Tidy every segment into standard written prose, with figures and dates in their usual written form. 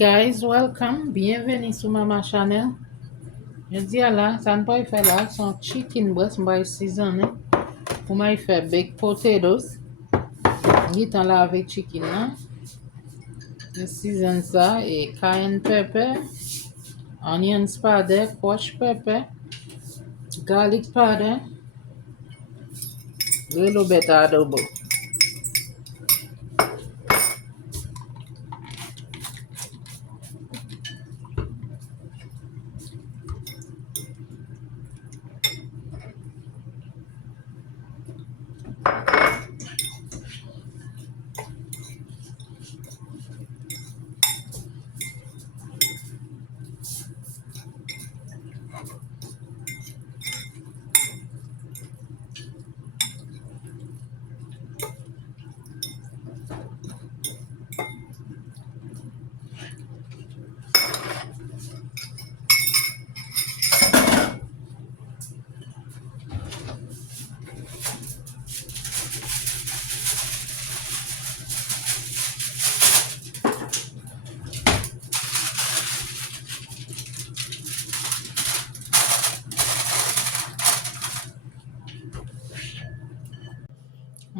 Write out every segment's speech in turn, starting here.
Guys, welcome. Bienvenue sur Mama Channel. Je dis à la, ça ne peut faire là, son chicken breast, by season, pour moi faire baked potatoes. Il est là avec chicken, hein. Je season ça et cayenne pepper, onion powder, crushed pepper, garlic powder, little bit adobo.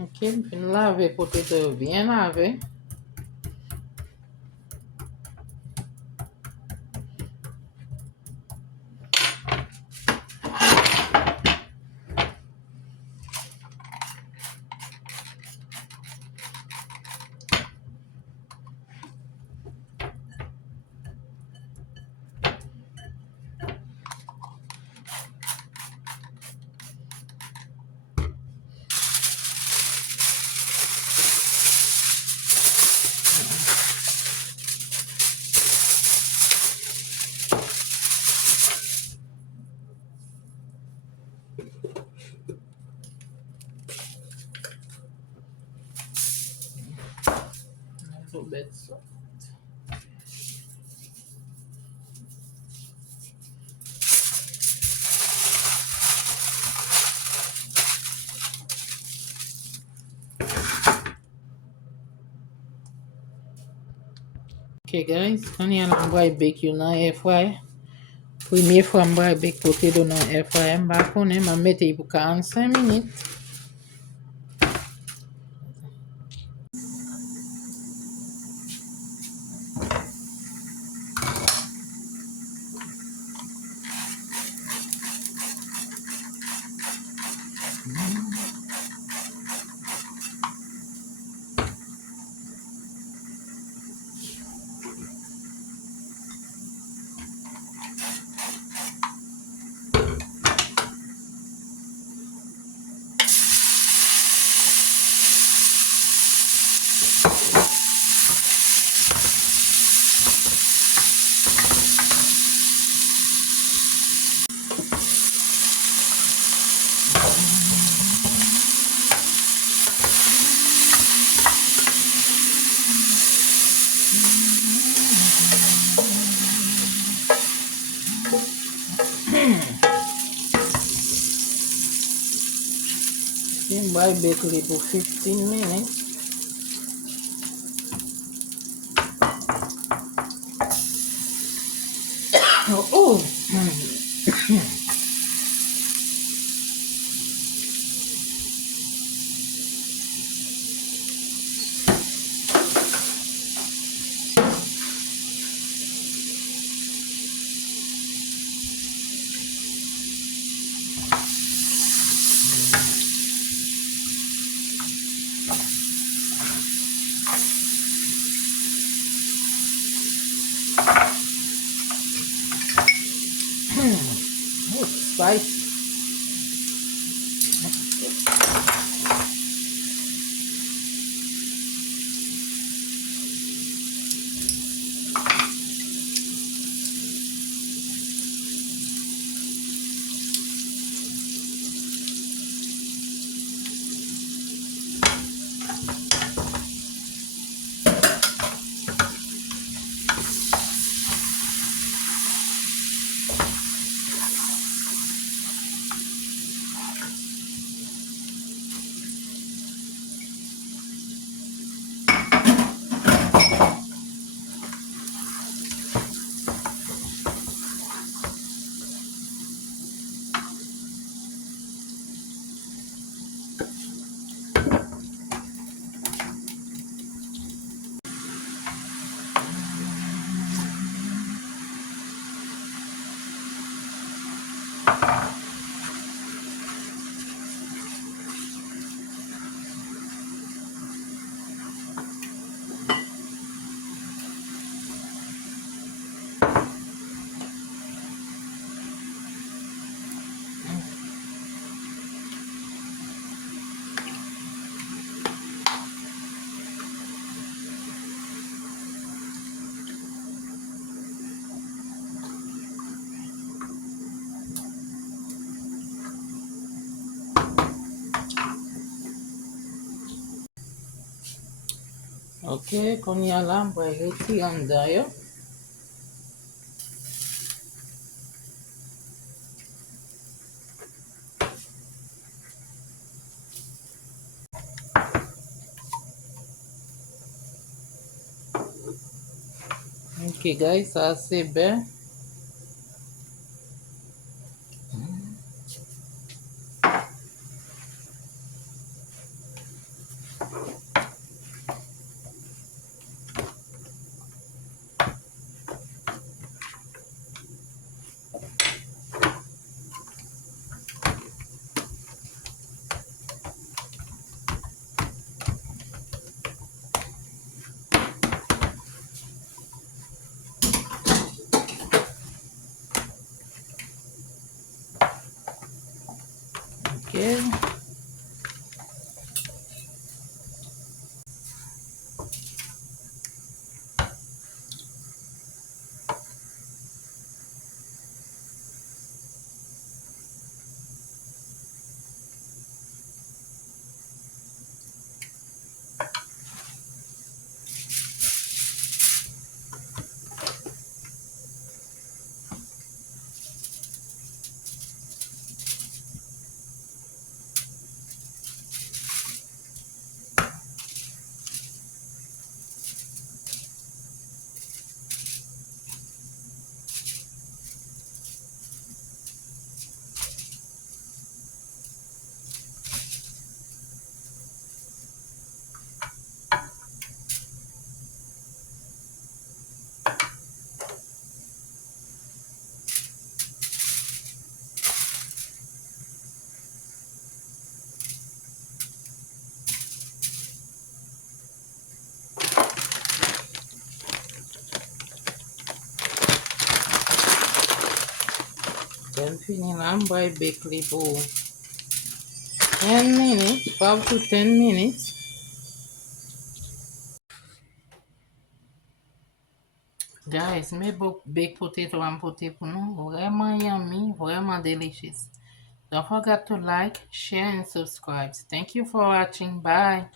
Ok, puis laver potato bien lavé. Little bit salt. Ok guys, on y a l'envoyer bake you dans air fryer. Première fois je vais bake potato dans air fryer, je vais mettre pour 45 minutes. Je vais bake pour 15 minutes. Oh! Oh, spicy. Ok, konya la mwen reti an da yo. Ok guys, sa se ben. Ok. Den fini la mwen bake li pou 10 minutes, 5 to 10 minutes. Guys, me baked potato and potato pou nou vraiment yummy, vraiment delicious. Don't forget to like, share, and subscribe. Thank you for watching. Bye.